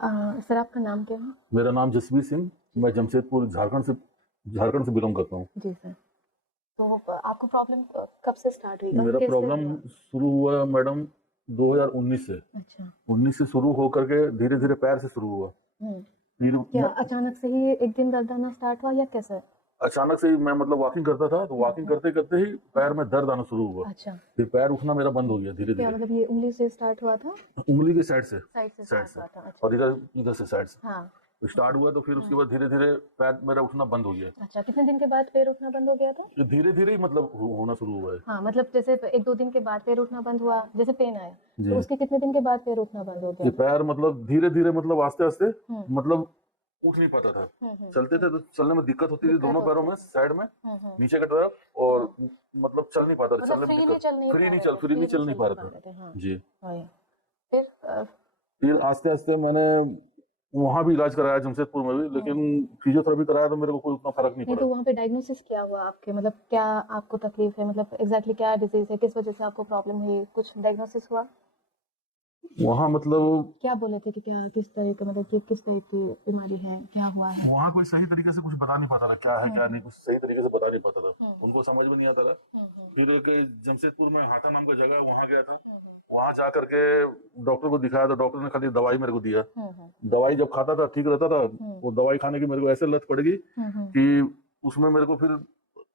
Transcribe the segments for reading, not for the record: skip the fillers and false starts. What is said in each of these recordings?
Sir आपका नाम क्या है? मेरा नाम जसवीर सिंह, मैं जमशेदपुर झारखंड से बिलोंग करता हूँ। जी सर। तो आपको प्रॉब्लम कब से स्टार्ट हुई और मेरा कैसे प्रॉब्लम हुआ? शुरू हुआ मैडम 2019 से। अच्छा। 19 से शुरू होकर के धीरे धीरे पैर से शुरू हुआ। फिर क्या अचानक से ही एक दिन दर्द आना स्टार्ट हुआ या कैसे? अचानक से ही मैं मतलब वॉकिंग करता था, तो वॉकिंग करते करते ही पैर में दर्द आना शुरू हुआ। अच्छा। फिर पैर उठना मेरा बंद हो गया धीरे क्या धीरे। मतलब ये उंगली से स्टार्ट हुआ था? उंगली के साइड से स्टार्ट हुआ था। अच्छा। और इधर इधर से साइड से हाँ। स्टार्ट हुआ। तो फिर उसके बाद धीरे धीरे पैर मेरा उठना बंद हो गया। अच्छा, कितने दिन के बाद पैर उठना बंद हो गया था? ये धीरे धीरे ही मतलब होना शुरू हुआ है। हाँ, मतलब जैसे एक दो दिन के बाद पैर उठना बंद हुआ, जैसे पेन आया जी। तो उसके कितने दिन के बाद पैर उठना बंद हो ये गया? पैर मतलब धीरे धीरे मतलब आस्ते आस्ते मतलब उठ नहीं पाता था। चलते थे तो चलने में दिक्कत होती थी, दोनों पैरों में साइड में नीचे की तरफ, और मतलब चल नहीं पाता था, चलने में दिक्कत, फ्री नहीं चल नहीं पा रहा था। जी। फिर आस्ते आस्ते मैंने वहाँ भी इलाज कराया जमशेदपुर में भी, लेकिन फिजियोथेरेपी कराया तो मेरे को कोई उतना फर्क नहीं पड़ा। तो वहाँ पे डायग्नोसिस क्या हुआ आपके, मतलब क्या आपको तकलीफ है, मतलब एग्जैक्टली क्या डिजीज है, किस वजह से आपको प्रॉब्लम हुई, कुछ डायग्नोसिस हुआ? वहाँ मतलब क्या बोले थे कि क्या किस तरह का, मतलब कि किस तरह की बीमारी है, क्या हुआ है? वहाँ कोई सही तरीके से कुछ बता नहीं पाता था क्या है क्या नहीं, कुछ सही तरीके से बता नहीं पाता था, उनको समझ में नहीं आता था। फिर जमशेदपुर में हाटा नाम का जगह, वहाँ गया था। वहाँ जा करके डॉक्टर को दिखाया, तो डॉक्टर ने खाली दवाई मेरे को दिया। दवाई जब खाता था ठीक रहता था, वो दवाई खाने की मेरे को ऐसे लत पड़ गई कि उसमें मेरे को फिर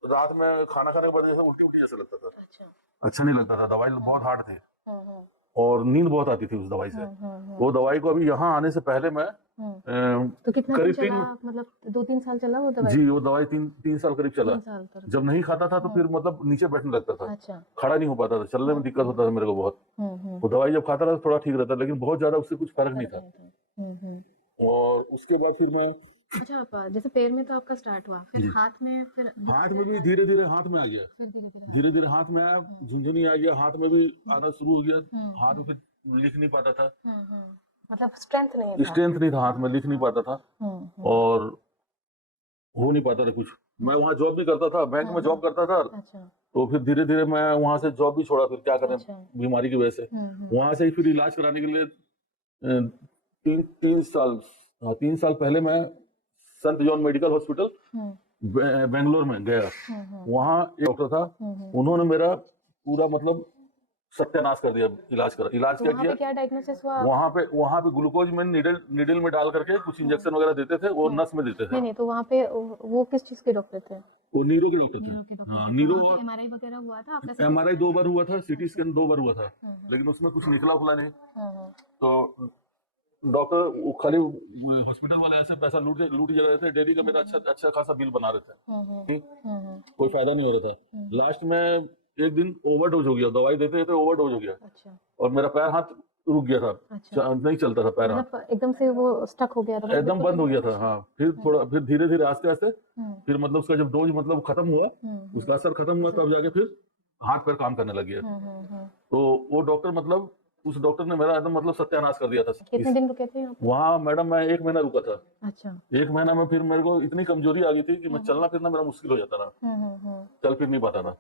रात में खाना खाने के बाद जैसे उल्टी उल्टी जैसे लगता था। अच्छा नहीं लगता था, दवाई बहुत हार्ड थी और नींद बहुत आती थी उस दवाई से। वो दवाई को अभी यहाँ आने से पहले मैं तो कितना करीब चला, मतलब 2-3 साल चला वो दवाई? जी, वो दवाई तीन साल करीब चला। जब नहीं खाता था तो फिर मतलब नीचे बैठने लगता था। अच्छा। खड़ा नहीं हो पाता था, चलने में दिक्कत होता था मेरे को बहुत। वो दवाई जब खाता था तो थोड़ा ठीक रहता, लेकिन बहुत ज्यादा उससे कुछ फर्क नहीं था। और उसके बाद फिर मैं अच्छा, जैसे पैर में तो आपका स्टार्ट हुआ, फिर हाथ में? फिर हाथ में भी धीरे धीरे हाथ में आ गया, धीरे धीरे हाथ में आया, झुनझुनी आ गया, हाथ में भी आना शुरू हो गया। हाथ में फिर लिख नहीं पाता था, मतलब स्ट्रेंथ नहीं था हाथ में, लिख नहीं पाता था और हो नहीं पाता था कुछ। मैं वहाँ जॉब भी करता था, बैंक में जॉब करता था। अच्छा। तो फिर धीरे धीरे मैं वहाँ से जॉब भी छोड़ा, फिर क्या करें बीमारी की वजह से। वहाँ से ही फिर इलाज कराने के लिए तीन साल पहले मैं संत जॉन मेडिकल हॉस्पिटल बेंगलोर में गया। वहाँ एक डॉक्टर था, उन्होंने मेरा पूरा मतलब सत्यानाश कर दिया। इलाज तो क्या डायग्नोसिस हुआ? वहाँ पे ग्लूकोज में निडल में डाल करके कुछ इंजेक्शन वगैरह देते थे, वो नस में देते थे। नहीं, तो वहाँ पे वो किस चीज के डॉक्टर थे? वो नीरो के डॉक्टर थे। हाँ, नीरो। और एमआरआई वगैरह हुआ था आपका? एमआरआई 2 बार हुआ था, सीटी स्कैन 2 बार हुआ था, लेकिन उसमें कुछ निकला खुला नहीं। तो डॉक्टर खाली हॉस्पिटल वाले ऐसे पैसा लूट जा रहे थे, डेली का मेरा अच्छा खासा बिल बना रहे थे। कोई फायदा नहीं हो रहा था। लास्ट में एक दिन ओवरडोज हो गया, दवाई देते देते ओवरडोज हो गया। अच्छा। और मेरा पैर हाथ रुक गया था। अच्छा। नहीं चलता था पैर हाथ, मतलब एकदम से वो स्टक हो गया था, एकदम बंद हो गया था। हाँ, फिर धीरे धीरे आस्ते आस्ते फिर मतलब उसका जब डोज मतलब खत्म हुआ, उसका असर खत्म हुआ, तब जाके फिर हाथ पैर काम करने लग गया। तो वो डॉक्टर मतलब उस डॉक्टर ने मेरा एकदम मतलब सत्यानाश कर दिया था। कितने दिन रुके थे वहाँ मैडम मैं 1 महीना रुका था। अच्छा। 1 महीना में फिर मेरे को इतनी कमजोरी आ गई थी कि मैं चलना फिरना मेरा मुश्किल हो जाता था, चल फिर नहीं पाता था।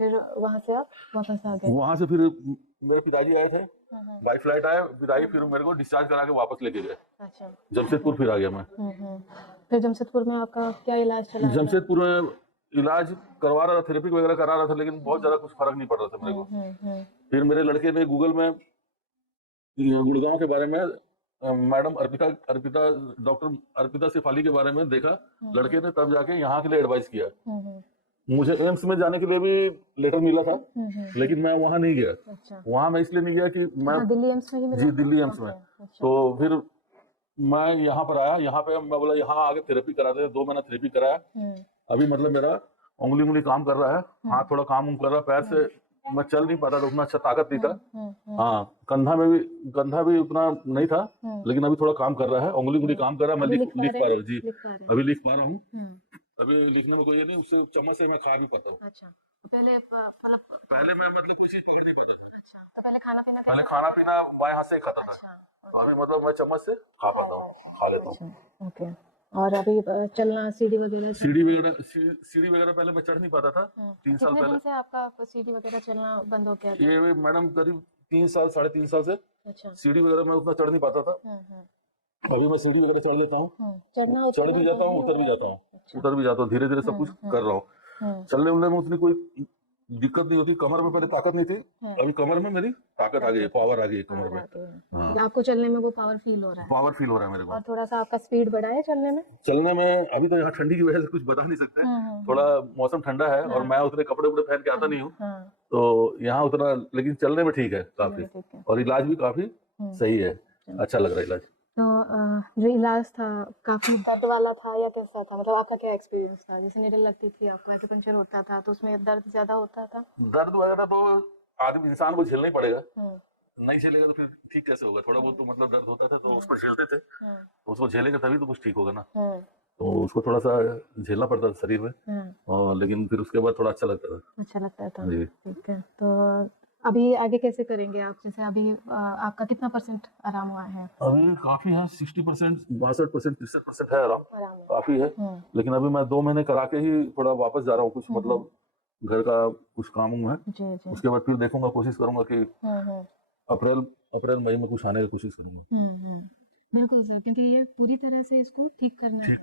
फिर वहाँ से आप वापस आ गए? वहाँ से फिर मेरे पिताजी आए थे, बाई फ्लाइट आए पिताजी, फिर मेरे को डिस्चार्ज करा के वापस लेके गए। अच्छा। जमशेदपुर फिर आ गया मैं। फिर जमशेदपुर में आपका क्या इलाज चला? जमशेदपुर में इलाज करवा रहा था, थेरेपी वगैरह करा रहा था, लेकिन बहुत ज्यादा कुछ फर्क नहीं पड़ रहा था मेरे को। फिर मेरे लड़के ने गूगल में गुड़गांव के बारे में मैडम अर्पिता डॉक्टर अर्पिता शेफाली के बारे में देखा लड़के ने, तब जाके यहाँ के लिए एडवाइस किया। मुझे एम्स में जाने के लिए भी लेटर मिला था, लेकिन मैं वहाँ नहीं गया। अच्छा। वहाँ मैं इसलिए नहीं गया कि मैं दिल्ली एम्स में ही मिला? जी, दिल्ली एम्स में। तो फिर मैं यहाँ पर आया, यहाँ पे मैं बोला यहाँ आगे थेरेपी कराते हैं, 2 महीना थेरेपी कराया। अभी मतलब मेरा उंगली काम कर रहा है, हाथ थोड़ा काम कर रहा है, पैर से मैं चल नहीं पाता था, उतना अच्छा ताकत नहीं था। हाँ, कंधा भी उतना नहीं था, लेकिन अभी थोड़ा काम कर रहा है, उंगली काम कर रहा है, मैं लिख पा रहा हूँ जी, अभी लिख पा रहा हूँ। अभी लिखने में कोई ये नहीं, उससे चम्मच से मैं खा भी पाता हूँ। अच्छा, तो पहले पहले मैं मतलब कुछ चीज पकड़ नहीं पाता था। अच्छा, तो पहले खाना पीना बाएं हाथ से ही खाता था। अच्छा। अभी मतलब मैं चम्मच से खा पाता हूँ, खा लेता हूँ। ओके। और अभी चलना, सीढ़ी वगैरह पहले मैं चढ़ नहीं पाता था। 3 साल कितने पहले दिन से आपका सीढ़ी वगैरह चलना बंद हो गया था? ये मैडम करीब 3 साल 3.5 साल से अच्छा। सीढ़ी वगैरह मैं उतना चढ़ नहीं पाता था, अभी मैं सीढ़ी वगैरह चढ़ लेता हूँ, चढ़ना चढ़ भी जाता हूँ, उतर भी जाता हूँ, उतर भी जाता हूँ, धीरे धीरे सब कुछ कर रहा हूँ। चलने उलने में उतनी कोई दिक्कत नहीं होती। कमर में पहले ताकत नहीं थी, अभी कमर में मेरी ताकत आ गई है, पावर आ गई है कमर में। हाँ, आपको चलने में वो पावर फील हो रहा है? पावर फील हो रहा है मेरे को। और थोड़ा सा आपका स्पीड बढ़ा है चलने में? चलने में अभी तो यहाँ ठंडी की वजह से कुछ बता नहीं सकते, थोड़ा मौसम ठंडा है और मैं उतने कपड़े उपड़े पहन के आता नहीं हूँ, तो यहाँ उतना, लेकिन चलने में ठीक है काफी, और इलाज भी काफी सही है, अच्छा लग रहा है इलाज। तो जो इलाज था काफी दर्द वाला था या कैसा था, मतलब आपका क्या एक्सपीरियंस था? जैसे नीडल लगती थी आपको, एक्यूपंक्चर होता था तो उसमें दर्द ज्यादा होता था? दर्द वगैरह तो आदमी इंसान को झेलना ही पड़ेगा, नहीं झेलेगा तो फिर ठीक कैसे होगा? थोड़ा बहुत तो मतलब दर्द होता था तो उसको झेलते थे, तो उसको झेलेंगे तभी तो कुछ ठीक होगा ना, तो उसको थोड़ा सा झेलना पड़ता था शरीर में, और लेकिन फिर उसके बाद थोड़ा अच्छा लगता था। अच्छा लगता था, ठीक है। तो अभी आगे कैसे करेंगे आप? जैसे अभी आपका कितना % आराम हुआ है? अभी काफी है, 60%, 62%, 63% है आराम, काफी है। लेकिन अभी मैं 2 महीने करा के ही थोड़ा वापस जा रहा हूँ, कुछ मतलब घर का कुछ काम है, उसके बाद फिर देखूंगा, कोशिश करूंगा कि अप्रैल मई में कुछ आने की कोशिश करूंगा। बिल्कुल सर, क्योंकि ये पूरी तरह से इसको ठीक करना है जी,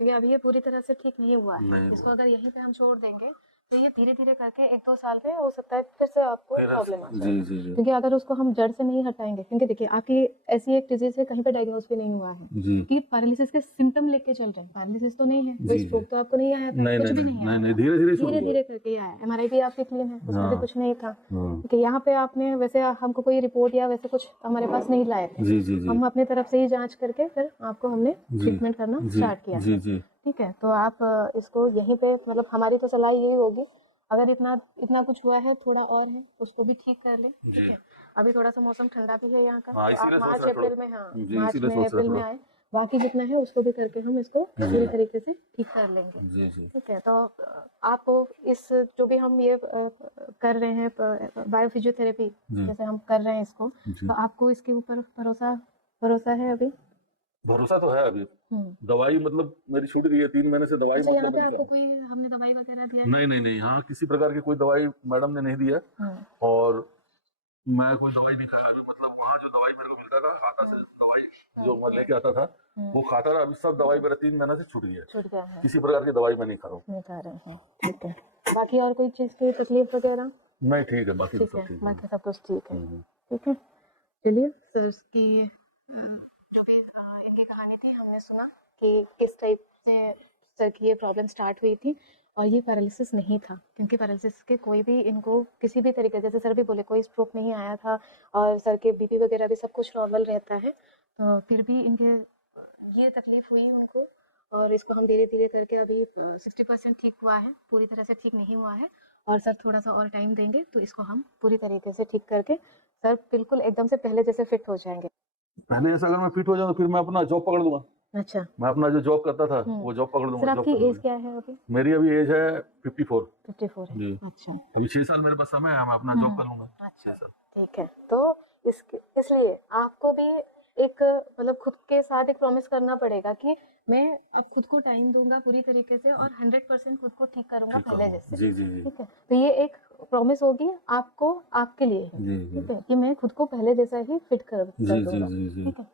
क्योंकि अभी ये पूरी तरह से ठीक नहीं हुआ है। इसको अगर यहीं पे हम छोड़ देंगे तो ये धीरे धीरे करके 1-2 साल में हो सकता है फिर से आपको प्रॉब्लम आ जाए, क्योंकि अगर उसको हम जड़ से नहीं हटाएंगे, क्योंकि देखिए आपकी ऐसी एक डिजीज है कहीं पे डायग्नोस भी नहीं हुआ है कि पैरालिसिस के सिम्टम लेके चल रहे हैं, पैरालिसिस तो नहीं है, कोई स्ट्रोक तो आपको नहीं आया था, कुछ भी नहीं आया, धीरे धीरे करके आया। MRI भी आपकी क्लीन है, उसमें भी कुछ नहीं था, क्योंकि यहाँ पे आपने वैसे हमको कोई रिपोर्ट या वैसे कुछ हमारे पास नहीं लाए थे, हम अपनी तरफ से ही जांच करके फिर आपको हमने ट्रीटमेंट करना स्टार्ट किया। ठीक है, तो आप इसको यहीं पे, मतलब हमारी तो सलाह यही होगी, अगर इतना कुछ हुआ है, थोड़ा और है, उसको भी ठीक कर लें। ठीक है, अभी थोड़ा सा मौसम ठंडा भी है यहाँ का, तो आप मार्च अप्रैल में, मार्च में अप्रैल में आए, बाकी जितना है उसको भी करके हम इसको पूरी तरीके से ठीक कर लेंगे। ठीक है, तो आप इस जो भी हम ये कर रहे हैं बायोफिजियोथेरेपी, जैसे हम कर रहे हैं इसको, तो आपको इसके ऊपर भरोसा है? अभी भरोसा तो है। अभी दवाई मतलब मेरी छूट गई है, 3 महीने से दवाई। अच्छा, यहाँ पे आपको कोई हमने दवाई वगैरह दिया है? नहीं, यहाँ किसी प्रकार की कोई दवाई मैडम ने नहीं दिया, और मैं कोई दवाई नहीं खाया अभी, मतलब वहाँ जो दवाई मेरे को मिलता था, खाता से दवाई जो मैं लेके आता था वो खाता था, अभी सब दवाई मेरा 3 महीने से छूट गया है, किसी प्रकार की दवाई मैं नहीं खा रहा हूँ। ठीक है, बाकी और कोई चीज की तकलीफ वगैरह नहीं? ठीक है, बाकी सब ठीक है, बाकी सब कुछ ठीक है। ठीक है, चलिए सर की जो भी इनकी कहानी थी, हमने सुना कि किस टाइप से सर की ये प्रॉब्लम स्टार्ट हुई थी, और ये पैरालिसिस नहीं था, क्योंकि पैरालिसिस के कोई भी इनको किसी भी तरीके, जैसे सर भी बोले, कोई स्ट्रोक नहीं आया था, और सर के बीपी वगैरह भी सब कुछ नॉर्मल रहता है, तो फिर भी इनके ये तकलीफ हुई उनको, और इसको हम धीरे धीरे करके अभी 60% ठीक हुआ है, पूरी तरह से ठीक नहीं हुआ है, और सर थोड़ा सा और टाइम देंगे तो इसको हम पूरी तरीके से ठीक करके सर बिल्कुल एकदम से पहले जैसे फिट हो जाएंगे। पहले जैसे अगर मैं फिट हो जाऊँ तो फिर मैं अपना जॉब पकड़ लूंगा। अच्छा, मैं अपना जो जॉब करता था वो जॉब पकड़ लूंगा। सर आपकी एज क्या है अभी? मेरी अभी एज है 54 है। अच्छा, अभी 6 साल मेरे पास समय है, मैं अपना जॉब कर लूंगा। अच्छा, 6 साल। ठीक है, तो इसलिए आपको भी एक मतलब खुद के साथ एक प्रॉमिस करना पड़ेगा कि मैं अब खुद को टाइम दूंगा पूरी तरीके से, और 100% खुद को ठीक करूंगा पहले जैसे। जी। ठीक है, तो ये एक प्रॉमिस होगी आपको, आपके लिए। ठीक है, कि मैं खुद को पहले जैसा ही फिट कर दूंगा। ठीक है,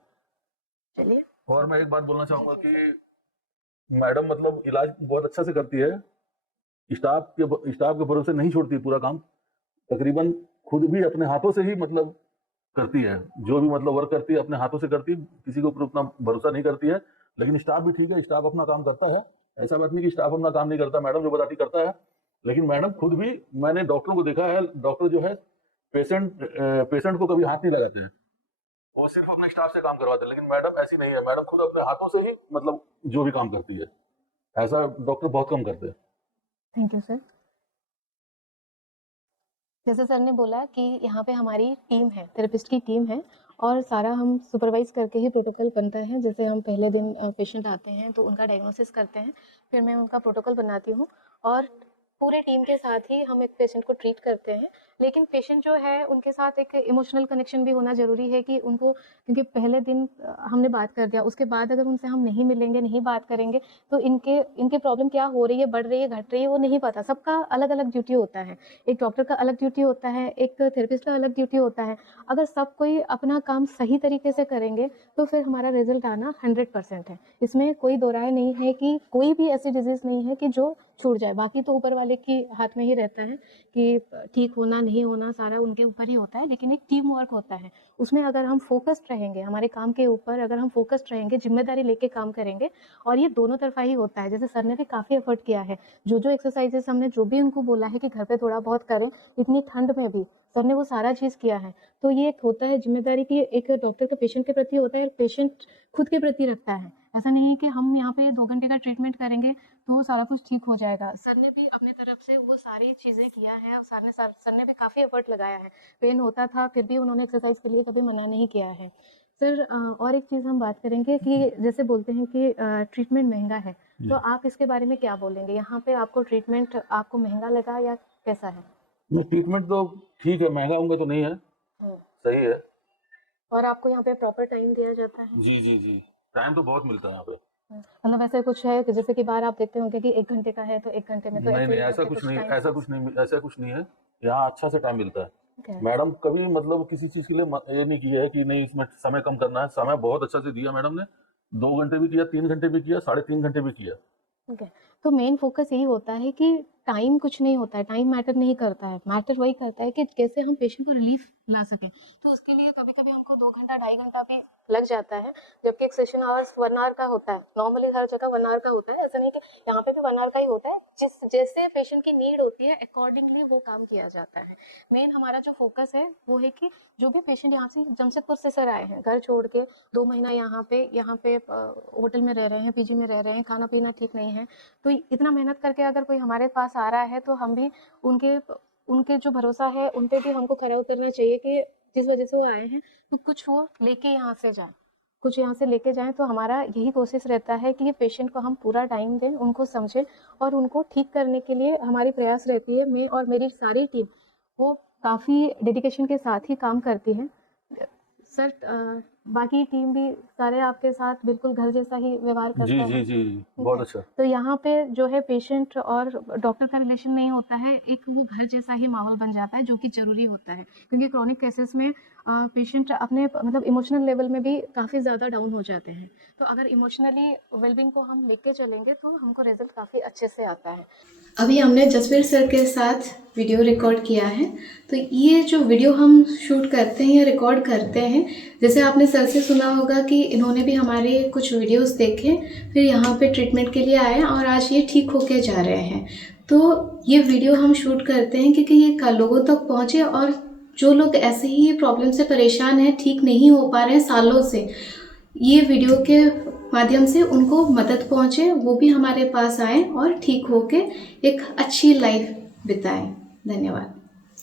चलिए। और मैं एक बात बोलना चाहूंगा कि मैडम मतलब इलाज बहुत अच्छा से करती है, स्टाफ के भरोसे नहीं छोड़ती पूरा काम, तकरीबन खुद भी अपने हाथों से ही मतलब करती है, जो भी मतलब वर्क करती है अपने हाथों से करती है, किसी के ऊपर उतना भरोसा नहीं करती है। लेकिन स्टाफ भी ठीक है, स्टाफ अपना काम करता है, ऐसा बात नहीं कि स्टाफ अपना काम नहीं करता, मैडम जो बताती करता है, लेकिन मैडम खुद भी, मैंने डॉक्टरों को देखा है, डॉक्टर जो है पेशेंट को कभी हाथ नहीं लगाते हैं, वो सिर्फ अपने स्टाफ से काम करवाते हैं, लेकिन मैडम ऐसी नहीं है, मैडम खुद अपने हाथों से ही मतलब जो भी काम करती है, ऐसा डॉक्टर बहुत कम करते हैं। Thank you sir. जैसे सर ने बोला कि यहाँ पे हमारी टीम है, थेरेपिस्ट की टीम है, और सारा हम सुपरवाइज करके ही प्रोटोकॉल बनता है। जैसे हम पहले दिन पेशेंट आते हैं तो उनका डायग्नोसिस करते हैं, फिर मैं उनका प्रोटोकॉल बनाती हूँ, और पूरे टीम के साथ ही हम एक पेशेंट को ट्रीट करते हैं, लेकिन पेशेंट जो है उनके साथ एक इमोशनल कनेक्शन भी होना ज़रूरी है कि उनको, क्योंकि पहले दिन हमने बात कर दिया, उसके बाद अगर उनसे हम नहीं मिलेंगे, नहीं बात करेंगे, तो इनके प्रॉब्लम क्या हो रही है, बढ़ रही है, घट रही है, वो नहीं पता। सबका अलग-अलग ड्यूटी होता है, एक डॉक्टर का अलग ड्यूटी होता है, एक थेरेपिस्ट का अलग ड्यूटी होता है। अगर सब कोई अपना काम सही तरीके से करेंगे, तो फिर हमारा रिज़ल्ट आना 100% है। इसमें कोई दो राय नहीं है कि कोई भी ऐसी डिज़ीज़ नहीं है कि जो छूट जाए, बाकी तो ऊपर वाले के हाथ में ही रहता है कि ठीक होना, नहीं होना, सारा उनके ऊपर ही होता है, लेकिन एक टीम वर्क होता है। उसमें अगर हम फ़ोकस्ड रहेंगे, हमारे काम के ऊपर अगर हम फ़ोकस्ड रहेंगे, ज़िम्मेदारी लेके काम करेंगे, और ये दोनों तरफ़ा ही होता है। जैसे सर ने भी काफ़ी एफ़र्ट किया है, जो एक्सरसाइज़ेज़ हमने जो भी उनको बोला है कि घर पे थोड़ा बहुत करें, इतनी ठंड में भी सर ने वो सारा चीज़ किया है। तो ये एक होता है ज़िम्मेदारी कि एक डॉक्टर का पेशेंट के प्रति होता है और पेशेंट खुद के प्रति रखता है। ऐसा नहीं है कि हम यहाँ पे 2 घंटे का ट्रीटमेंट करेंगे तो सारा कुछ ठीक हो जाएगा। सर ने भी अपने तरफ से वो सारी चीज़ें किया है, और सर ने भी काफ़ी एफ़र्ट लगाया है। पेन होता था, फिर भी उन्होंने एक्सरसाइज़ के लिए कभी मना नहीं किया है। सर और एक चीज़ हम बात करेंगे कि जैसे बोलते हैं कि ट्रीटमेंट महँगा है, तो आप इसके बारे में क्या बोलेंगे? यहाँ पे आपको ट्रीटमेंट आपको महँगा लगा या कैसा है? नहीं, ट्रीटमेंट तो ठीक है, महँगा-वहँगा तो नहीं है, सही है। और आपको यहाँ पे प्रॉपर टाइम दिया जाता है? जी। टाइम तो बहुत मिलता है यहाँ पे। मतलब ऐसा कुछ है कि जैसे कि बाहर आप देखते होंगे कि 1 घंटे का है तो 1 घंटे में तो नहीं, ऐसे ही ऐसा करके कुछ नहीं, टाइम ऐसा कुछ नहीं है। यहाँ अच्छा से टाइम मिलता है। ठीक है। मैडम कभी मतलब किसी चीज़ के लिए ये नहीं किया है कि नहीं इसमें समय कम करना है। समय बहुत अच्छा से दिया मैडम ने। 2 घंटे भी किया, 3 घंटे भी किया, 3.5 घंटे भी किया। ठीक है। तो मेन फ़ोकस यही होता है कि टाइम कुछ नहीं होता है, टाइम मैटर नहीं करता है। मैटर वही करता है कि कैसे हम पेशेंट को रिलीफ़ ला सकें। तो उसके लिए कभी-कभी हमको 2 घंटा, ढाई घंटा भी लग जाता है, जबकि एक सेशन आवर्स 1 आवर का होता है। नॉर्मली हर जगह 1 आवर का होता है, ऐसा नहीं कि यहाँ पे भी 1 आवर का ही होता है। जैसे पेशेंट की नीड होती है, अकॉर्डिंगली वो काम किया जाता है। मेन हमारा जो फ़ोकस है, वो है कि जो भी पेशेंट यहाँ से जमशेदपुर से सर आए हैं, घर छोड़ के 2 महीना यहाँ पे होटल में रह रहे हैं, पीजी में रह रहे हैं, खाना-पीना ठीक नहीं है, तो इतना मेहनत करके अगर कोई हमारे पास आ रहा है, तो हम भी उनके जो भरोसा है उन पे भी हमको खरा उतरना चाहिए कि जिस वजह से वो आए हैं, तो कुछ वो लेके यहाँ से जाएँ। कुछ यहाँ से लेके जाएँ, तो हमारा यही कोशिश रहता है कि ये पेशेंट को हम पूरा टाइम दें, उनको समझें, और उनको ठीक करने के लिए हमारी प्रयास रहती है। मैं और मेरी सारी टीम वो काफ़ी डेडिकेशन के साथ ही काम करती है। सर बाकी टीम भी सारे आपके साथ बिल्कुल घर जैसा ही व्यवहार करता है। जी, बहुत अच्छा। तो यहाँ पे जो है पेशेंट और डॉक्टर का रिलेशन नहीं होता है, एक वो घर जैसा ही माहौल बन जाता है, जो कि ज़रूरी होता है, क्योंकि क्रॉनिक केसेस में पेशेंट अपने मतलब इमोशनल लेवल में भी काफ़ी ज़्यादा डाउन हो जाते हैं। तो अगर इमोशनली वेलबींग को हम लेके चलेंगे तो हमको रिजल्ट काफ़ी अच्छे से आता है। अभी हमने जसवीर सर के साथ वीडियो रिकॉर्ड किया है, तो ये जो वीडियो हम शूट करते हैं या रिकॉर्ड करते हैं, जैसे आपने सर से सुना होगा कि इन्होंने भी हमारे कुछ वीडियोस देखे, फिर यहाँ पे ट्रीटमेंट के लिए आए और आज ये ठीक होके जा रहे हैं। तो ये वीडियो हम शूट करते हैं क्योंकि ये लोगों तक पहुँचे, और जो लोग ऐसे ही प्रॉब्लम से परेशान हैं, ठीक नहीं हो पा रहे हैं सालों से, ये वीडियो के माध्यम से उनको मदद पहुँचे, वो भी हमारे पास आएँ और ठीक होके एक अच्छी लाइफ बिताएं। धन्यवाद।